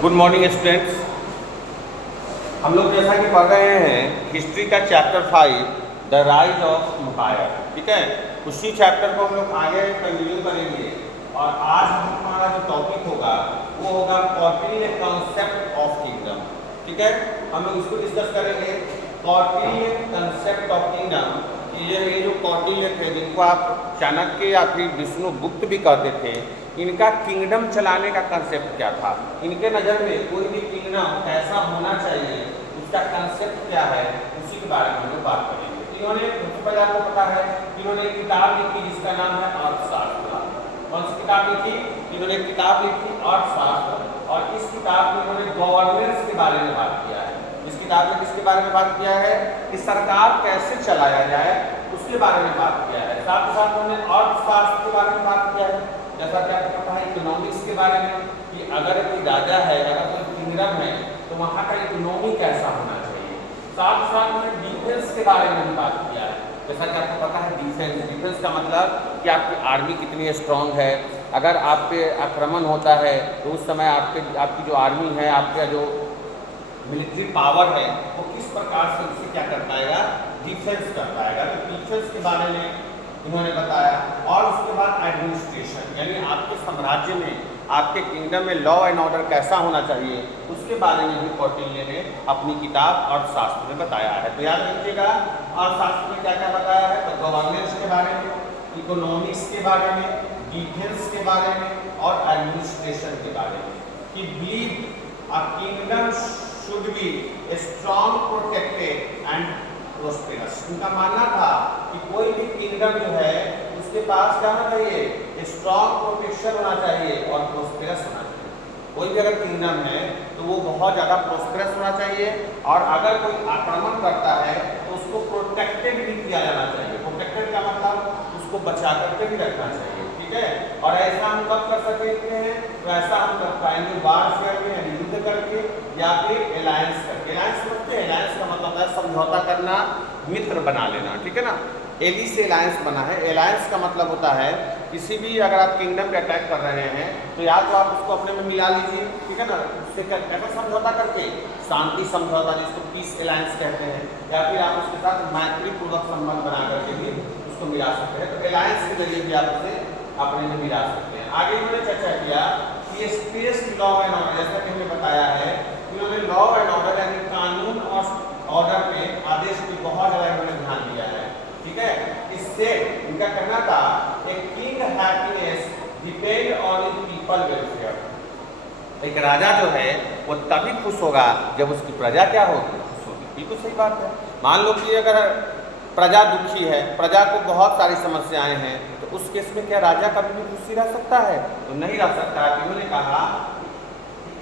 Good morning students. हम लोग जैसा कि पढ़ रहे हैं हिस्ट्री का chapter 5 the rise of empire. ठीक है, उसी चैप्टर को हम लोग आगे कंटिन्यू करेंगे और आज हमारा जो टॉपिक होगा वो होगा कौटिल्य कंसेप्ट ऑफ किंगडम। ठीक है, हम लोग इसको डिस्कस करेंगे। कौटिल्य कंसेप्ट ऑफ किंगडम, ये जो कौटिल्य थे जिनको आप चाणक्य या फिर विष्णुगुप्त भी कहते थे, इनका किंगडम चलाने का कंसेप्ट क्या था। इनके नज़र में कोई भी किंगडम कैसा होना चाहिए, उसका कंसेप्ट क्या है, उसी के बारे में हम लोग बात करेंगे। इन्होंने पहले आपको पता है इन्होंने एक किताब लिखी जिसका नाम है अर्थशास्त्र। कौन सी किताब लिखी? इन्होंने एक किताब लिखी अर्थशास्त्र, और इस किताब में इन्होंने गवर्नेंस के बारे में बात किया है। इस किताब में किसके बारे में बात किया है कि सरकार कैसे चलाया जाए उसके बारे में बात किया है। साथ ही साथ उन्होंने अर्थशास्त्र के बारे में बात किया है, जैसा कि आपको पता है इकोनॉमिक्स के बारे में कि अगर कोई राजा है, अगर कोई किंगडम है तो वहाँ का इकोनॉमी कैसा होना चाहिए। साथ साथ उन्होंने डिफेंस के बारे में भी बात किया है, जैसा कि आपको पता है डिफेंस का मतलब कि आपकी आर्मी कितनी स्ट्रांग है। अगर आप पे आक्रमण होता है तो उस समय आपकी जो आर्मी है, आपका जो मिलिट्री पावर है, वो किस प्रकार से उससे क्या कर पाएगा, डिफेंस कर पाएगा। तो डिफेंस के बारे में इन्होंने बताया। और उसके बाद एडमिनिस्ट्रेशन, यानी आपके साम्राज्य में, आपके किंगडम में लॉ एंड ऑर्डर कैसा होना चाहिए, उसके बारे में भी कौटिल्य ने अपनी किताब अर्थशास्त्र में बताया है। तो याद रखिएगा अर्थशास्त्र में क्या क्या बताया है, तो गवर्नेंस के बारे में, इकोनॉमिक्स के बारे में, डिफेंस के बारे में और एडमिनिस्ट्रेशन के बारे में। कि believe a kingdom should be strong, protected and prosperous. उनका मानना था कि कोई भी किंगडम जो है उसके पास क्या होना चाहिए, स्ट्रॉन्ग प्रोटेक्शन होना चाहिए और प्रोस्पेरस होना चाहिए। कोई भी अगर किंगडम है तो वो बहुत ज़्यादा प्रोस्पेरस होना चाहिए, और अगर कोई आक्रमण करता है तो उसको प्रोटेक्टेड भी किया जाना चाहिए। प्रोटेक्टेड का मतलब उसको बचा करके भी रखना चाहिए। ठीक है, और ऐसा हम कब कर सकते हैं, तो ऐसा हम कर पाएंगे वारफेयर में, यानी युद्ध करके या फिर एलायंस करके। एलायंस समझते हैं, एलायंस का मतलब है समझौता करना, मित्र बना लेना। ठीक है ना, एली से एलायंस बना है। एलायंस का मतलब होता है किसी भी अगर आप किंगडम पे अटैक कर रहे हैं तो या तो आप उसको अपने में मिला लीजिए, ठीक है ना, उससे क्या समझौता करके, शांति समझौता जिसको पीस एलायंस कहते हैं, या फिर आप उसके साथ मैत्रीपूर्वक संबंध बना करके भी उसको मिला सकते हैं। तो एलायंस के जरिए भी आप उसे अपने में मिला सकते हैं। आगे इन्होंने चर्चा किया कि स्पेस लॉ एंड ऑर्डर, जैसा कि हमने बताया है इन्होंने लॉ एंड ऑर्डर यानी कानून और ऑर्डर पे, आदेश पे बहुत ज़्यादा इन्होंने ध्यान दिया है। ठीक है, इससे इनका कहना था एक king happiness depend on his people welfare. एक राजा जो है वो तभी खुश होगा जब उसकी प्रजा क्या होगी, खुश होगी। बिल्कुल सही बात है। मान लो कि अगर प्रजा दुखी है, प्रजा को बहुत सारी समस्याएं हैं, तो उस केस में क्या राजा कभी भी खुशी रह सकता है? तो नहीं रह सकता। इन्होंने कहा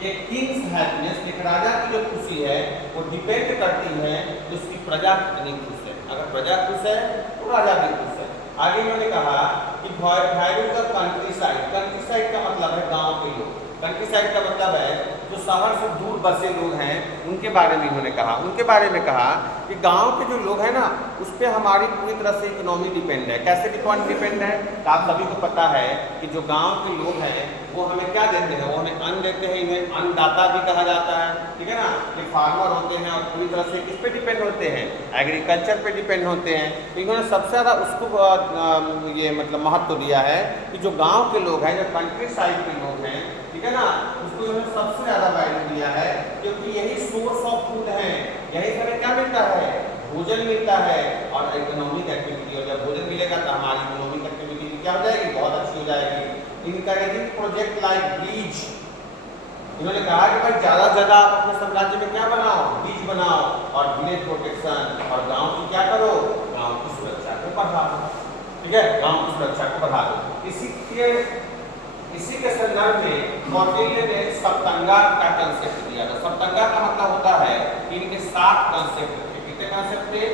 एक किंग्स हैप्पीनेस, एक राजा की जो खुशी है वो डिपेंड करती है कि उसकी प्रजा कितनी खुश है। अगर प्रजा खुश है तो राजा भी खुश है। आगे इन्होंने कहा कि value the country side. Country side का मतलब है गांव के लोग। कंट्री साइड का मतलब है जो शहर से दूर बसे लोग हैं, उनके बारे में इन्होंने कहा। उनके बारे में कहा कि गांव के जो लोग हैं ना, उस पर हमारी पूरी तरह से इकोनॉमी डिपेंड है। कैसे डिपेंड है? तो आप सभी को पता है कि जो गांव के लोग हैं वो हमें क्या देते हैं, वो हमें अन्न देते हैं। इन्हें अन्नदाता भी कहा जाता है। ठीक है ना, ये फार्मर होते हैं और पूरी तरह से किस पे डिपेंड होते हैं, एग्रीकल्चर पे डिपेंड होते हैं। तो इन्होंने सबसे ज़्यादा उसको ये मतलब महत्व दिया है कि जो गाँव के लोग हैं, जो कंट्री साइड के लोग हैं, ठीक है ना, उसको इन्होंने सबसे ज़्यादा वैल्यू दिया है, क्योंकि यही सोर्स ऑफ फूड है। यही से हमें क्या मिलता है, भोजन मिलता है और इकोनॉमिक एक्टिविटी। और जब भोजन मिलेगा तो हमारी इकोनॉमिक एक्टिविटी क्या हो जाएगी, बहुत अच्छी हो जाएगी। इनकरेजिंग प्रोजेक्ट लाइक ब्रिज, इन्होंने कहा कि भाई ज़्यादा से ज़्यादा आप अपने साम्राज्य में क्या बनाओ, ब्रिज बनाओ, और विलेज प्रोटेक्शन, और गाँव की क्या करो, गाँव की सुरक्षा को बढ़ा दो। ठीक है, गाँव की सुरक्षा को बढ़ा दो। इसी के संदर्भ में कौटिल्य ने सप्तंगा का कंसेप्ट दिया था। सप्तंगा का मतलब होता है कि इनके 7 कंसेप्ट थे। कितने कंसेप्ट थे?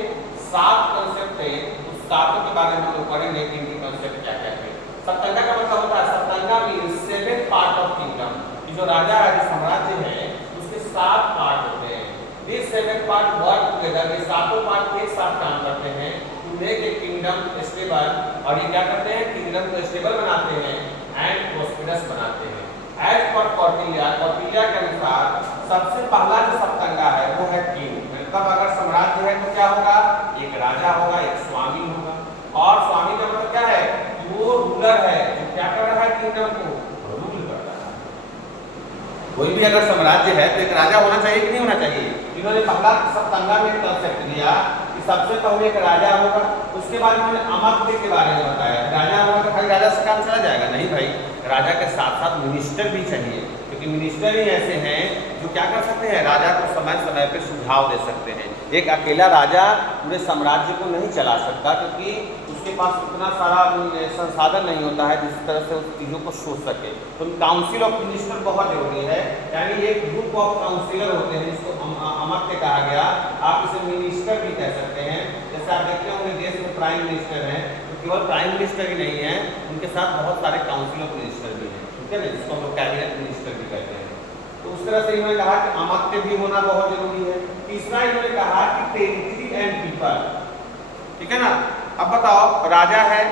7 कंसेप्ट थे। उस 7 के बारे में हम लोग पढ़ेंगे कि इनके कंसेप्ट क्या क्या थे। सप्तंगा का मतलब होता है, सप्तंगा मीन्स 7 पार्ट ऑफ किंगडम। कि जो राजा है, जो साम्राज्य है, उसके 7 पार्ट होते हैं। दिस 7 पार्ट वर्क टुगेदर, ये 7 पार्ट एक साथ काम करते हैं to make a kingdom stable. और ये क्या करते हैं, किंगडम को स्टेबल बनाते हैं एंड प्रोस्पेरस बनाते हैं। एज पर कौटिल्य के अनुसार सबसे पहला जो सप्तंगा है वो है किंग। मतलब अगर साम्राज्य है तो क्या होगा, एक राजा होगा, एक स्वामी होगा। और स्वामी का मतलब क्या है, वो रूलर है, जो क्या कर रहा है, किंगडम को रूल कर रहा है। कोई भी अगर साम्राज्य है तो एक राजा होना चाहिए कि नहीं होना चाहिए। इन्होंने पहला सप्तंगा में कंसेप्ट दिया कि सबसे पहले एक राजा होगा, उसके बाद इन्होंने अमात्य के बारे में बताया। राजा होगा तो खाली राजा से काम चला जाएगा, नहीं भाई, राजा के साथ साथ मिनिस्टर भी चाहिए, क्योंकि मिनिस्टर ही ऐसे हैं जो क्या कर सकते हैं, राजा को समय समय पे सुझाव दे सकते हैं। एक अकेला राजा पूरे साम्राज्य को नहीं चला सकता, क्योंकि उसके पास उतना सारा संसाधन नहीं होता है जिस तरह से उस चीज़ों को सोच सके। तो काउंसिल ऑफ मिनिस्टर बहुत जरूरी है, यानी एक ग्रुप ऑफ काउंसिलर होते हैं जिसको अमात्य कहा गया, आप इसे मिनिस्टर भी कह सकते हैं। जैसे आप देखते होंगे देश में प्राइम मिनिस्टर हैं, तो केवल प्राइम मिनिस्टर ही नहीं है, उनके साथ बहुत सारे काउंसिल ऑफ मिनिस्टर भी हैं, ठीक है ना, जिसको हम लोग कैबिनेट मिनिस्टर भी कहते हैं। तो उस तरह से इन्होंने कहा कि अमात्य भी होना बहुत जरूरी है। तीसरा इन्होंने कहा कि टेरिटरी एंड पीपल, ठीक है ना। अब बताओ, राजा है,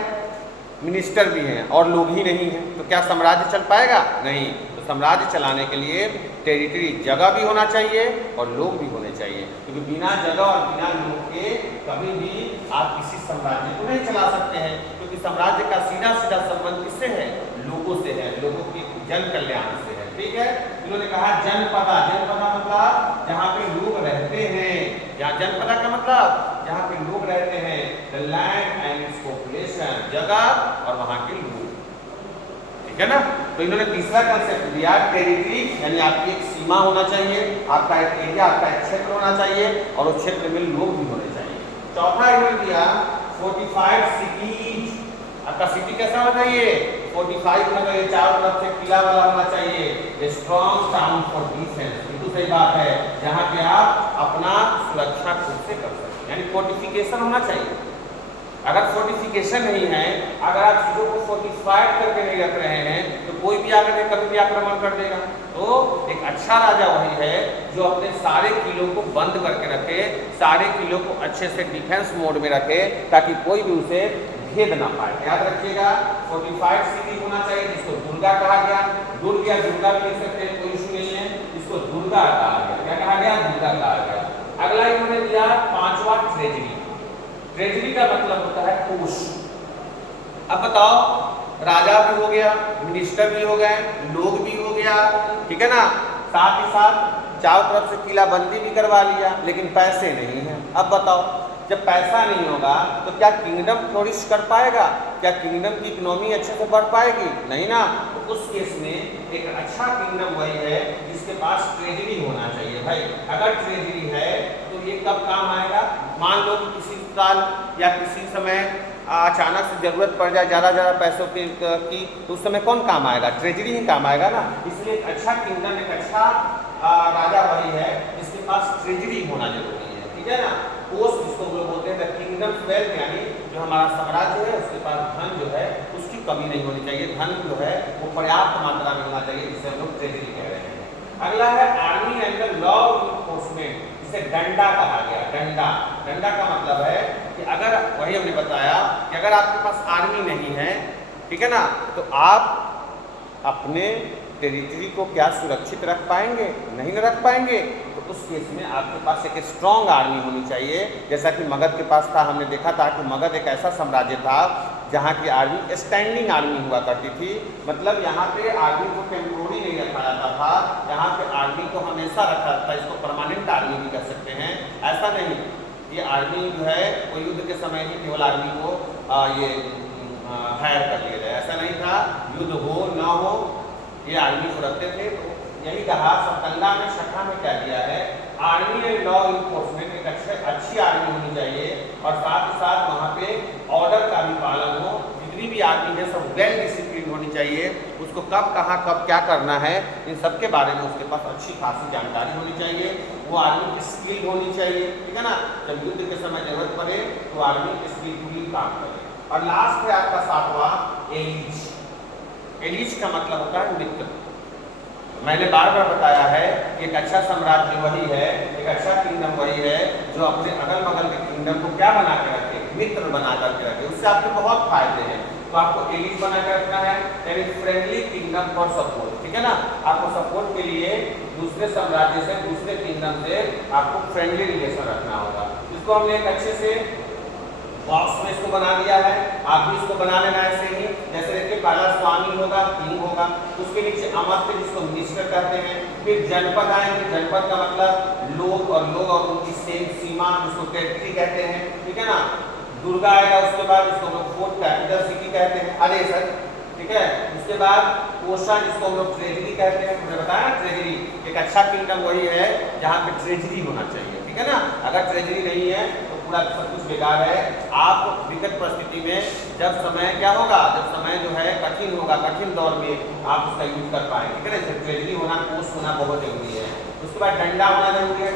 मिनिस्टर भी हैं और लोग ही नहीं हैं, तो क्या साम्राज्य चल पाएगा? नहीं। तो साम्राज्य चलाने के लिए टेरिटरी, जगह भी होना चाहिए और लोग भी होने चाहिए, क्योंकि बिना जगह और बिना लोग के कभी भी आप किसी साम्राज्य को नहीं चला सकते हैं, क्योंकि साम्राज्य का सीधा सीधा संबंध किससे है? लोगों से है, लोगों की जन कल्याण से है, ठीक है। इन्होंने कहा जनपदा, जनपदा मतलब जहाँ पे लोग रहते हैं, यहाँ जनपदा का मतलब जहाँ पे लोग रहते हैं, the land and its population, जगह और वहाँ के लोग, ठीक है ना। तो इन्होंने तीसरा कंसेप्ट दिया टेरिटरी, यानी आपकी एक सीमा होना चाहिए, आपका एक एरिया, आपका एक क्षेत्र होना चाहिए और उस क्षेत्र में लोग भी होने चाहिए। चौथा इन्होंने दिया फोर्टिफाइड सिटीज। आपका सिटी कैसा होना चाहिए? 45 मतलब ये चारों तरफ से किला वाला होना चाहिए। स्ट्रॉन्ग टाउन फॉर डिफेंस, बिल्कुल सही बात है, जहाँ पे आप अपना सुरक्षा खुद से कर सकते, यानी फोर्टिफिकेशन होना चाहिए। अगर फोर्टिफिकेशन नहीं है, अगर आप चीज़ों को फोर्टिफाइड करके नहीं रख रहे हैं, तो कोई भी आकर कभी भी आक्रमण कर देगा। तो एक अच्छा राजा वही है जो अपने सारे किलों को बंद करके रखे, सारे किलों को अच्छे से डिफेंस मोड में रखे, ताकि कोई भी उसे भेद ना पाए। याद रखिएगा, फोर्टिफाइड सिटी होना चाहिए, जिसको दुर्गा कहा गया। दुर्ग या दुर्गा भी लिख सकते हैं, कोई इशू नहीं है, इसको दुर्गा कहा गया। क्या कहा गया? दुर्गा कहा गया। अगला इन्होंने दिया पांचवा ट्रेजरी। ट्रेजरी का मतलब होता है कोष। अब बताओ, राजा भी हो गया, मिनिस्टर भी हो गए, लोग भी हो गया, ठीक है ना, साथ ही साथ चारों तरफ से किलाबंदी भी करवा लिया, लेकिन पैसे नहीं है। अब बताओ, जब पैसा नहीं होगा तो क्या किंगडम फ्लोरिश कर पाएगा? क्या किंगडम की इकोनॉमी अच्छे से बढ़ पाएगी? नहीं ना। तो उस केस में एक अच्छा किंगडम वही है जिसके पास ट्रेजरी होना चाहिए। भाई अगर ट्रेजरी है तो ये कब काम आएगा? मान लो कि किसी साल या किसी समय अचानक से जरूरत पड़ जाए ज़्यादा पैसों की, तो उस समय कौन काम आएगा? ट्रेजरी ही काम आएगा ना। इसलिए एक अच्छा किंगडम, एक अच्छा राजा वही है जिसके पास ट्रेजरी होना जरूरी है, ठीक है ना। कोष जिसको हम लोग बोलते हैं द किंगडम्स वेल्थ, यानी जो हमारा साम्राज्य है उसके पास धन जो है उसकी कमी नहीं होनी चाहिए, धन जो है वो पर्याप्त मात्रा में होना चाहिए, जिसे हम लोग ट्रेजरी कह रहे हैं। अगला है army and the law enforcement, इसे डंडा कहा गया। डंडा, डंडा का मतलब है कि अगर, वही हमने बताया कि अगर आपके पास आर्मी नहीं है, ठीक है ना, तो आप अपने टेरिटरी को क्या सुरक्षित रख पाएंगे? नहीं न रख पाएंगे। तो उस केस में आपके पास एक स्ट्रॉन्ग आर्मी होनी चाहिए, जैसा कि मगध के पास था। हमने देखा था कि मगध एक ऐसा साम्राज्य था जहाँ की आर्मी स्टैंडिंग आर्मी हुआ करती थी, मतलब यहाँ पे आर्मी को टेम्पोररी नहीं रखा जाता था, यहाँ पे आर्मी को हमेशा रखा जाता था। इसको परमानेंट आर्मी भी कर सकते हैं। ऐसा नहीं, ये आर्मी जो है वो युद्ध के समय ही केवल आर्मी को ये हायर कर लिया जाए, ऐसा नहीं था। युद्ध हो ना हो ये आर्मी को रखते थे। तो यही कहा सप्तंगा में, छठा में क्या दिया है? आर्मी एंड लॉ इन्फोर्समेंट, एक अच्छी आर्मी होनी चाहिए और साथ ही साथ वहाँ पे ऑर्डर का भी पालन हो। जितनी भी आर्मी है सब वेल डिसिप्लिन होनी चाहिए, उसको कब कहाँ कब क्या करना है इन सब के बारे में उसके पास अच्छी खासी जानकारी होनी चाहिए। वो आर्मी स्किल्ड होनी चाहिए, ठीक है ना, जब युद्ध के समय जरूरत पड़े तो आर्मी स्किल्डफुली काम करे। और लास्ट है आपका सातवां, एलिज। एलिज का मतलब होता है मित्र। मैंने बार बार बताया है कि एक अच्छा साम्राज्य वही है, एक अच्छा किंगडम वही है जो अपने अगल बगल के किंगडम को क्या बना के रखे? मित्र बना करके रखे। उससे आपके बहुत फायदे हैं। तो आपको एलिट बना के रखना है, यानी फ्रेंडली किंगडम फॉर सपोर्ट, ठीक है ना। आपको सपोर्ट के लिए दूसरे साम्राज्य से, दूसरे किंगडम से आपको फ्रेंडली रिलेशन रखना होगा। इसको हमने एक अच्छे से बॉक्स में इसको बना दिया है, आप भी इसको बना लेना ऐसे ही। जैसे देखिए पहला स्वामी होगा, किंग होगा, उसके नीचे अमर्त्य जिसको मिनिस्टर कहते हैं, फिर जनपद आएंगे, जनपद का मतलब लोग और उनकी सीमा जिसको टेरिटरी कहते हैं, ठीक है ना। दुर्गा आएगा, उसके बाद इसको हम लोग फोर्ट कैपिटल सिटी कहते हैं, अरे सर, ठीक है। उसके बाद कोषा जिसको हम लोग ट्रेजरी कहते हैं, मुझे बताया ना ट्रेजरी, एक अच्छा किंगडम वही है जहाँ पे ट्रेजरी होना चाहिए, ठीक है ना। अगर ट्रेजरी नहीं है तो पूरा सब कुछ बेकार है। आप विकट परिस्थिति में जब समय क्या होगा, जब समय जो है कठिन होगा, कठिन दौर में आप उसका यूज कर पाएंगे, ठीक है ना। ट्रेजरी होना, कोष होना बहुत जरूरी है। उसके बाद डंडा होना जरूरी है।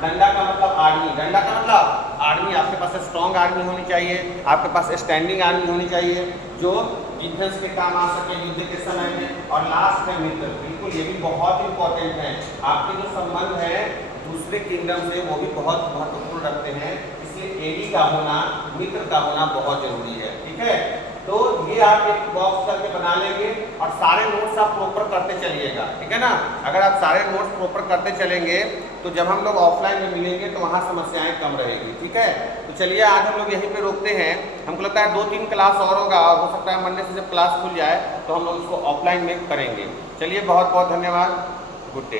डंडा का मतलब आर्मी, डंडा का मतलब आर्मी, आपके पास स्ट्रॉन्ग आर्मी होनी चाहिए, आपके पास स्टैंडिंग आर्मी होनी चाहिए जो डिफेंस के काम आ सके युद्ध के समय में। और लास्ट है मित्र, बिल्कुल ये भी बहुत इंपॉर्टेंट है। आपके जो संबंध है दूसरे किंगडम से वो भी बहुत महत्वपूर्ण रखते हैं, इसलिए एडी का होना, मित्र का होना बहुत जरूरी है, ठीक है। तो ये आप एक बॉक्स करके बना लेंगे और सारे नोट्स आप प्रॉपर करते चलिएगा, ठीक है ना। अगर आप सारे नोट्स प्रॉपर करते चलेंगे तो जब हम लोग ऑफलाइन में मिलेंगे तो वहाँ समस्याएं कम रहेगी, ठीक है। तो चलिए आज हम लोग यहीं पे रोकते हैं। हमको लगता है 2-3 क्लास और होगा और हो सकता है मंडे से जब क्लास खुल जाए तो हम लोग इसको ऑफलाइन में करेंगे। चलिए बहुत बहुत धन्यवाद, गुड डे।